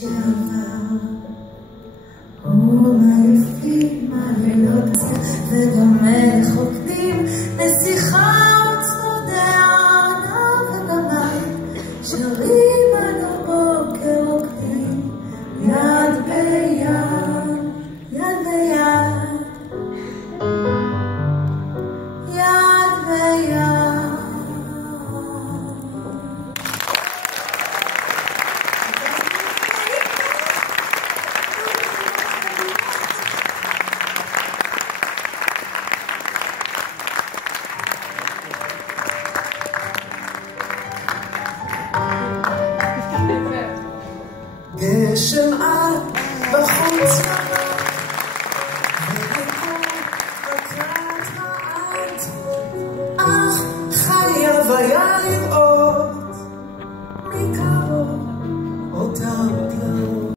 שעבר. מעיפים הלילות וגם מלך רוקדים נסיכה וצמודי העונה ובבית שרים עד הבוקר רוקדים יד ביד, יד ביד, יד ביד. גשם עד בחוץ